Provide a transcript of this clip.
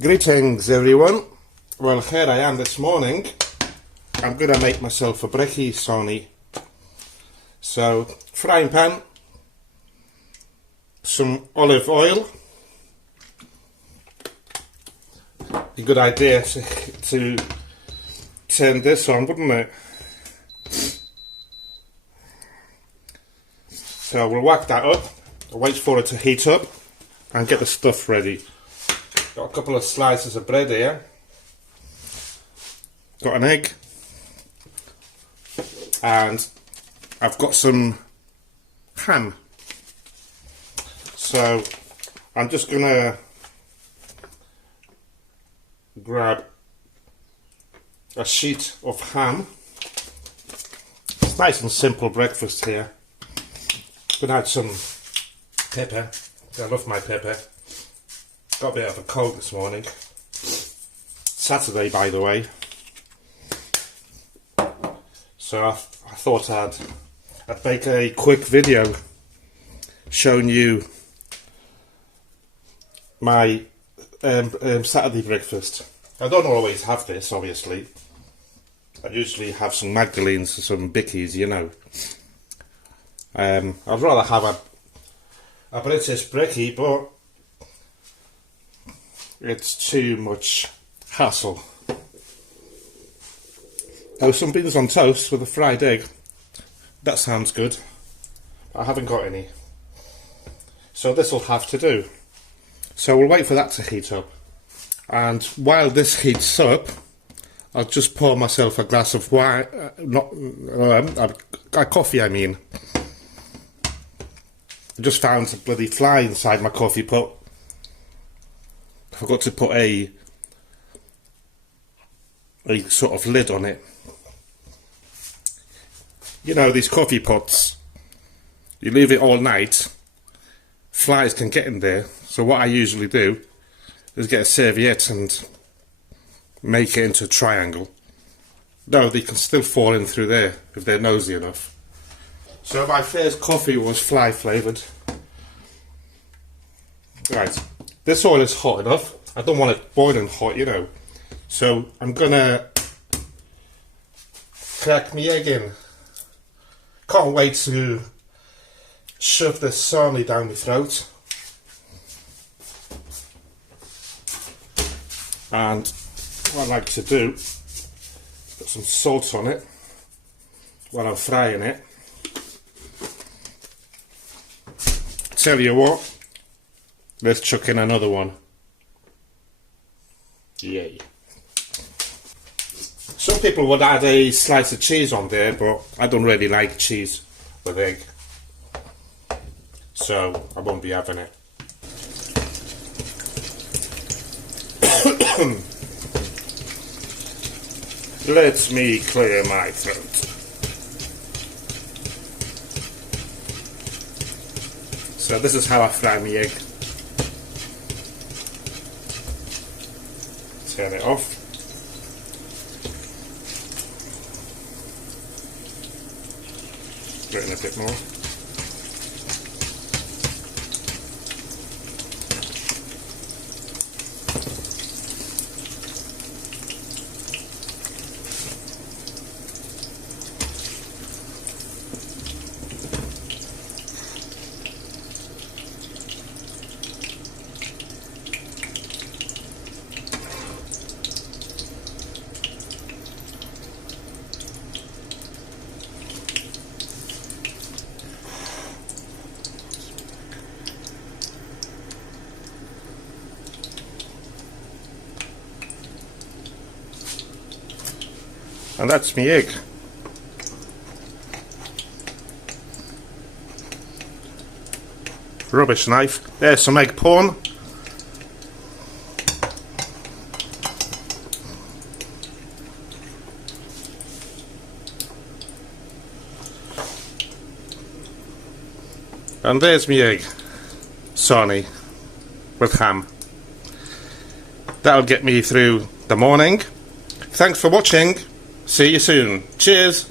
Greetings everyone. Well, here I am this morning. I'm gonna make myself a brekkie, Sonny. So, frying pan, some olive oil. A good idea to turn this on, wouldn't it? So we'll whack that up, wait for it to heat up and get the stuff ready. Got a couple of slices of bread here, got an egg, and I've got some ham. So I'm just gonna grab a sheet of ham. It's nice and simple breakfast here. Gonna add some pepper. I love my pepper. Got a bit of a cold this morning. Saturday, by the way. So I thought I'd make a quick video showing you my Saturday breakfast. I don't always have this, obviously. I usually have some Magdalenes and some Bickies, you know. I'd rather have a British brekkie, but it's too much hassle. Oh, some beans on toast with a fried egg. That sounds good. I haven't got any. So this will have to do. So we'll wait for that to heat up. And while this heats up, I'll just pour myself a glass of wine, a coffee I mean. I just found a bloody fly inside my coffee pot. I forgot to put a sort of lid on it. You know, these coffee pots, you leave it all night, flies can get in there. So what I usually do is get a serviette and make it into a triangle. No, they can still fall in through there if they're nosy enough. So my first coffee was fly flavoured. Right, this oil is hot enough. I don't want it boiling hot, you know. So I'm gonna crack my egg in. Can't wait to shove this sarnie down my throat. And what I like to do, put some salt on it while I'm frying it. Tell you what, let's chuck in another one. Yay. Some people would add a slice of cheese on there, but I don't really like cheese with egg. So I won't be having it. Let me clear my throat. So this is how I fry my egg. Turn it off. Put in a bit more. And that's me egg. Rubbish knife. There's some egg porn. And there's me egg. Sarnie with ham. That'll get me through the morning. Thanks for watching. See you soon. Cheers.